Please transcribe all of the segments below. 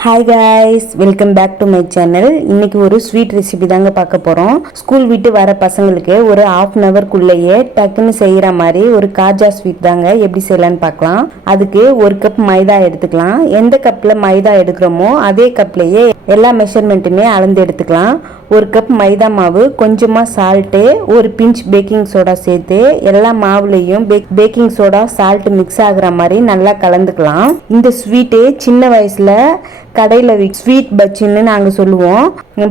Hi guys, welcome back to my channel. இன்னைக்கு ஒரு sweet recipe தாங்க பார்க்க போகிறோம். ஸ்கூல் விட்டு வர பசங்களுக்கு ஒரு ½ அன் ஹவர்க்குள்ளேயே டக்குன்னு செய்கிற மாதிரி ஒரு காஜா ஸ்வீட் தாங்க எப்படி செய்யலான்னு பார்க்கலாம். அதுக்கு 1 கப் மைதா எடுத்துக்கலாம். எந்த கப்பில் மைதா எடுக்கிறோமோ அதே கப்லேயே எல்லா மெஷர்மெண்ட்டுமே அளந்து எடுத்துக்கலாம். 1 கப் மைதா மாவு, கொஞ்சமாக சால்ட்டு, ஒரு பிஞ்ச் பேக்கிங் சோடா சேர்த்து எல்லா மாவுலையும் பேக்கிங் சோடா சால்ட் மிக்ஸ் ஆகுற மாதிரி நல்லா கலந்துக்கலாம். இந்த ஸ்வீட்டு சின்ன வயசில் கடையில் ஸ்வீட் பச்சின்னு நாங்கள் சொல்லுவோம்.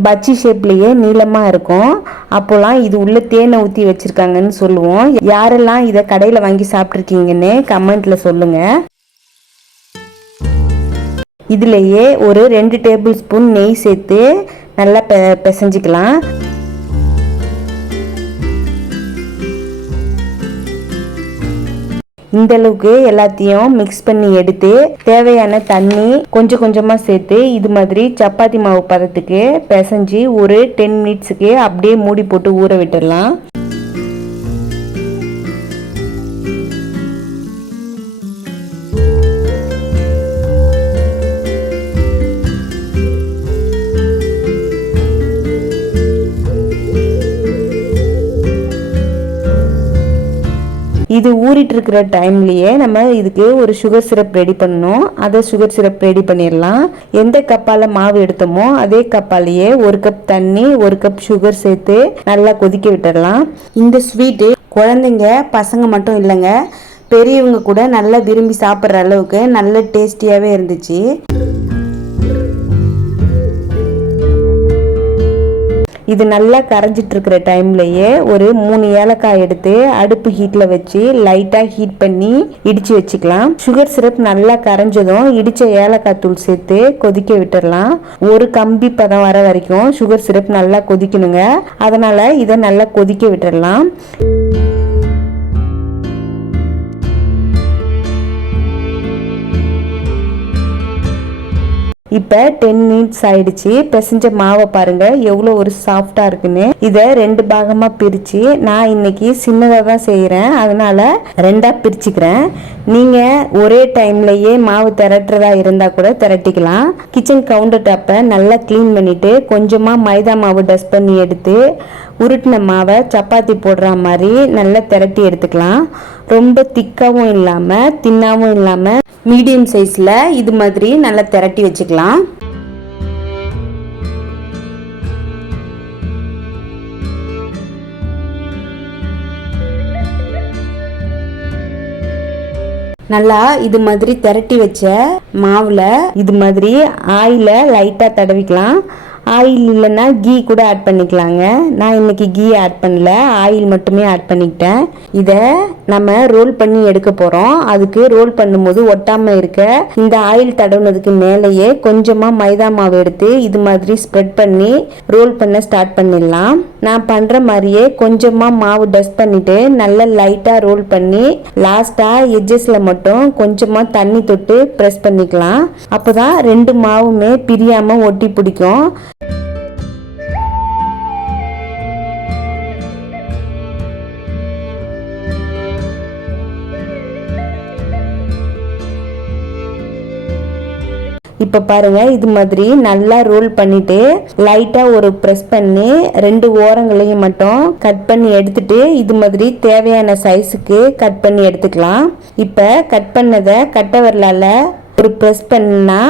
பச்சி ஷேப்லேயே நீளமாக இருக்கும். அப்போலாம் இது உள்ள தேனை ஊற்றி வச்சுருக்காங்கன்னு சொல்லுவோம். யாரெல்லாம் இதை கடையில் வாங்கி சாப்பிட்ருக்கீங்கன்னு கமெண்ட்டில் சொல்லுங்கள். இதுலேயே ஒரு 2 டேபிள் ஸ்பூன் நெய் சேர்த்து நல்லா பிசைஞ்சிக்கலாம். இந்த அளவுக்கு எல்லாத்தையும் மிக்ஸ் பண்ணி எடுத்து தேவையான தண்ணி கொஞ்சம் கொஞ்சமாக சேர்த்து இது மாதிரி சப்பாத்தி மாவு பதத்துக்கு பிசைஞ்சு ஒரு 10 மினிட்ஸுக்கு அப்படியே மூடி போட்டு ஊற விட்டுடலாம். இது ஊறிட்டு இருக்கிற டைம்லயே நம்ம இதுக்கு ஒரு சுகர் சிரப் ரெடி பண்ணணும். அதை சுகர் சிரப் ரெடி பண்ணிடலாம். எந்த கப்பால மாவு எடுத்தோமோ அதே கப்பாலேயே 1 கப் தண்ணி, 1 கப் சுகர் சேர்த்து நல்லா கொதிக்க விட்டுடலாம். இந்த ஸ்வீட்டு குழந்தைங்க பசங்க மட்டும் இல்லைங்க, பெரியவங்க கூட நல்லா விரும்பி சாப்பிட்ற அளவுக்கு நல்ல டேஸ்டியாகவே இருந்துச்சு. இது நல்லா கரைஞ்சிட்டு இருக்கிற டைம்லயே ஒரு 3 ஏலக்காய் எடுத்து அடுப்பு ஹீட்ல வச்சு லைட்டா ஹீட் பண்ணி இடிச்சு வச்சுக்கலாம். சுகர் சிரப் நல்லா கரைஞ்சதும் இடிச்ச ஏலக்காய் தூள் சேர்த்து கொதிக்க விட்டுடலாம். ஒரு கம்பி பதம் வர வரைக்கும் சுகர் சிரப் நல்லா கொதிக்கணுங்க. அதனால இதை நல்லா கொதிக்க விட்டுடலாம். இப்போ 10 மினிட்ஸ் ஆயிடுச்சு. பிசைஞ்ச மாவை பாருங்க எவ்வளோ ஒரு சாஃப்டா இருக்குன்னு. இதை 2 பாகமாக பிரித்து நான் இன்னைக்கு சின்னதாக தான் செய்கிறேன், அதனால 2ஆக பிரிச்சுக்கிறேன். நீங்கள் ஒரே டைம்லையே மாவு திரட்டுறதா இருந்தால் கூட திரட்டிக்கலாம். கிச்சன் கவுண்டர் டாப்பை நல்லா க்ளீன் பண்ணிவிட்டு கொஞ்சமாக மைதா மாவு டஸ்ட் பண்ணி எடுத்து உருட்டின மாவை சப்பாத்தி போடுற மாதிரி நல்லா திரட்டி எடுத்துக்கலாம். ரொம்ப திக்காவும் இல்லாமல் தின்னாவும் இல்லாமல் மீடியம் சைஸில் இது மாதிரி நல்லா திரட்டி வச்சுக்கலாம். நல்லா இது மாதிரி திரட்டி வச்ச மாவில் இது மாதிரி ஆயிலை லைட்டாக தடவிக்கலாம். ஆயில் இல்லைன்னா கீ கூட ஆட் பண்ணிக்கலாங்க. நான் இன்னைக்கு கீ ஆட் பண்ணல, ஆயில் மட்டுமே ஆட் பண்ணிக்கிட்டேன். இதை நம்ம ரோல் பண்ணி எடுக்க போகிறோம். அதுக்கு ரோல் பண்ணும்போது ஒட்டாமல் இருக்க இந்த ஆயில் தடவுனதுக்கு மேலேயே கொஞ்சமாக மைதா மாவு எடுத்து இது மாதிரி ஸ்ப்ரெட் பண்ணி ரோல் பண்ண ஸ்டார்ட் பண்ணிடலாம். நான் பண்ணுற மாதிரியே கொஞ்சமாக மாவு டஸ்ட் பண்ணிவிட்டு நல்லா லைட்டாக ரோல் பண்ணி லாஸ்ட்டாக எட்ஜஸில் மட்டும் கொஞ்சமாக தண்ணி தொட்டு ப்ரெஸ் பண்ணிக்கலாம். அப்போ தான் 2 மாவுமே பிரியாமல் ஒட்டி பிடிக்கும். இப்போ பாருங்க இது மாதிரி நல்லா ரோல் பண்ணிட்டு லைட்டா ஒரு ப்ரெஸ் பண்ணி 2 ஓரங்களையும் மட்டும் கட் பண்ணி எடுத்துட்டு இது மாதிரி தேவையான சைஸுக்கு கட் பண்ணி எடுத்துக்கலாம். இப்போ கட் பண்ணதை கட்டை விரலால ஒரு ப்ரெஸ் பண்ணா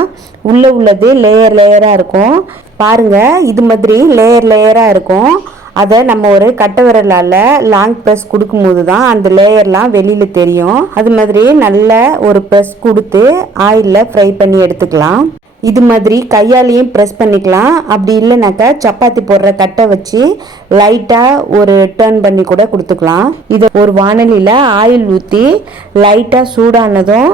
உள்ளது லேயர் லேயரா இருக்கும். பாருங்க இது மாதிரி லேயர் லேயரா இருக்கும். அதை நம்ம ஒரு கட்டை விரலால் லாங் ப்ரெஸ் கொடுக்கும்போது தான் அந்த லேயர்லாம் வெளியில் தெரியும். அது மாதிரி நல்ல ஒரு ப்ரெஸ் கொடுத்து ஆயிலில் ஃப்ரை பண்ணி எடுத்துக்கலாம். இது மாதிரி கையாலையும் ப்ரெஸ் பண்ணிக்கலாம். அப்படி இல்லைனாக்கா சப்பாத்தி போடுற கட்டை வச்சு லைட்டாக ஒரு டர்ன் பண்ணி கூட கொடுத்துக்கலாம். இதை ஒரு வானலியில் ஆயில் ஊற்றி லைட்டாக சூடானதும்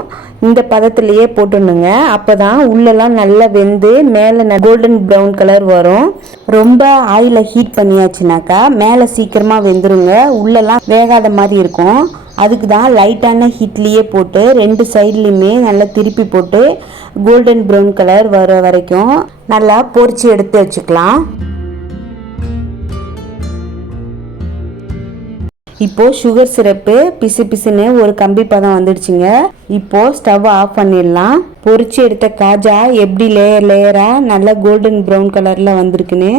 இந்த பதத்திலேயே போட்டுணுங்க. அப்போ தான் உள்ளெல்லாம் நல்லா வெந்து மேலே கோல்டன் ப்ரௌன் கலர் வரும். ரொம்ப ஆயிலை ஹீட் பண்ணியாச்சுனாக்கா மேலே சீக்கிரமாக வெந்துருங்க, உள்ளெல்லாம் வேகாத மாதிரி இருக்கும். அதுக்கு தான் லைட்டான ஹீட்லேயே போட்டு 2 சைட்லேயுமே நல்லா திருப்பி போட்டு கோல்டன் ப்ரௌன் கலர் வர வரைக்கும் நல்லா பொரிச்சு எடுத்து வச்சுக்கலாம். இப்போ சுகர் சிரப்பு பிசு பிசுன்னு ஒரு கம்பி பதம் வந்துடுச்சுங்க. இப்போ ஸ்டவ் ஆஃப் பண்ணிடலாம். பொரிச்சு எடுத்த காஜா எப்படி லேயர் லேயரா நல்லா கோல்டன் ப்ரௌன் கலர்ல வந்திருக்குன்னு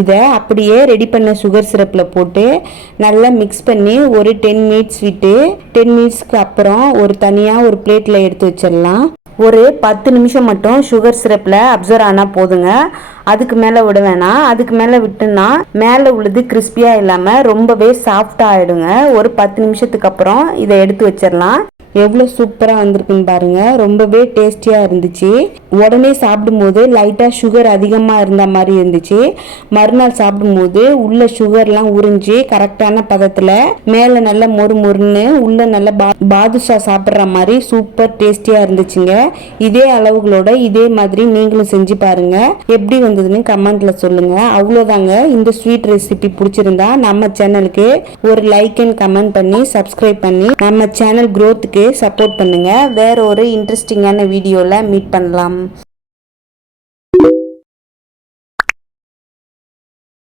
இதை அப்படியே ரெடி பண்ண சுகர் சிரப்ல போட்டு நல்லா மிக்ஸ் பண்ணி ஒரு 10 மினிட்ஸ் விட்டு 10 மினிட்ஸ்க்கு அப்புறம் ஒரு தனியா ஒரு பிளேட்ல எடுத்து வச்சிடலாம். ஒரு 10 நிமிஷம் மட்டும் சுகர் சிரப்பில் அப்சர்வ் ஆனால் போதுங்க. அதுக்கு மேலே விட வேணாம். அதுக்கு மேலே விட்டுனா மேலே உள்ளது கிறிஸ்பியாக இல்லாமல் ரொம்பவே சாஃப்டாக ஆகிடுங்க. ஒரு 10 நிமிஷத்துக்கு அப்புறம் இதை எடுத்து வச்சிடலாம். எவ்வளோ சூப்பராக வந்திருக்குன்னு பாருங்க. ரொம்பவே டேஸ்டியாக இருந்துச்சு. உடனே சாப்பிடும்போது லைட்டாக சுகர் அதிகமாக இருந்த மாதிரி இருந்துச்சு. மறுநாள் சாப்பிடும்போது உள்ள சுகர்லாம் உறிஞ்சி கரெக்டான பதத்தில் மேலே நல்லா மொறு மொறுன்னு உள்ள நல்லா பாதுஷா சாப்பிட்ற மாதிரி சூப்பர் டேஸ்டியாக இருந்துச்சுங்க. இதே அளவுகளோட இதே மாதிரி நீங்களும் செஞ்சு பாருங்க. எப்படி வந்ததுன்னு கமெண்ட்ல சொல்லுங்க. அவ்வளோதாங்க. இந்த ஸ்வீட் ரெசிபி பிடிச்சிருந்தா நம்ம சேனலுக்கு ஒரு லைக் அண்ட் கமெண்ட் பண்ணி சப்ஸ்கிரைப் பண்ணி நம்ம சேனல் growthக்கு சப்போர்ட் பண்ணுங்க. வேற ஒரு இன்ட்ரெஸ்டிங்கான வீடியோல மீட் பண்ணலாம்.